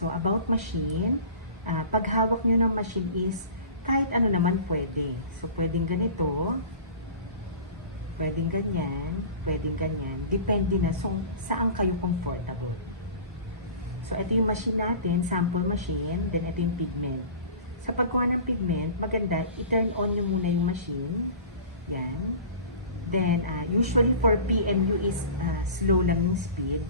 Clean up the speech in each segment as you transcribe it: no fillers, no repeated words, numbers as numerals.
So, about machine, pag hawak nyo ng machine is kahit ano naman pwede. So, pwedeng ganito, pwedeng ganyan, pwedeng ganyan. Depende na saan kayo comfortable. So, ito yung machine natin, sample machine, then ito yung pigment. Sa pagkuha ng pigment, maganda, i-turn on nyo muna yung machine. Yan. Then, usually for PMU is slow lang yung speed.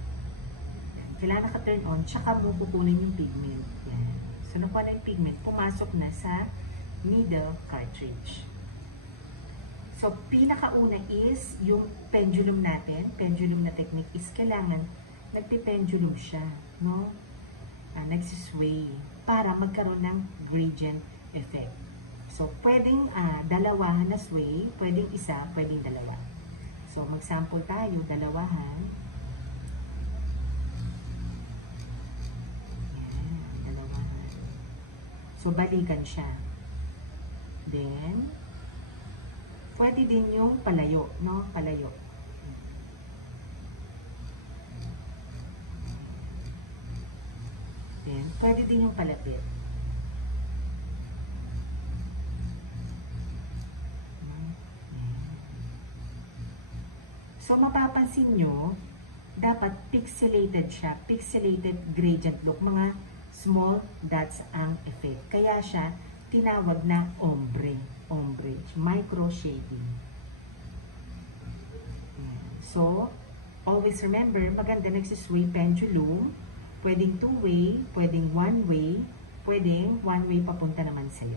Yan. Kailangan naka-turn on, tsaka mo kukunin yung pigment. Yan. So, nakuha na yung pigment, pumasok na sa middle cartridge. So, pinakauna is yung pendulum natin. Pendulum na technique is kailangan nagpipendulum siya, no? Nagsisway para magkaroon ng gradient effect. So, pwedeng dalawahan na sway, pwedeng isa, pwedeng dalawa. So, mag-sample tayo, dalawahan. Yan, dalawahan. So, balikan siya. Then, pwede din yung palayo, no? Palayo. Then, pwede din yung palapit. So, mapapansin nyo, dapat pixelated siya. Pixelated gradient look. Mga small dots ang effect. Kaya siya tinawag na ombre. Ombrage. Micro shading. So, always remember, maganda nagsisway pendulum. Pwedeng two-way, pwedeng one-way, pwedeng one-way papunta naman sa'yo.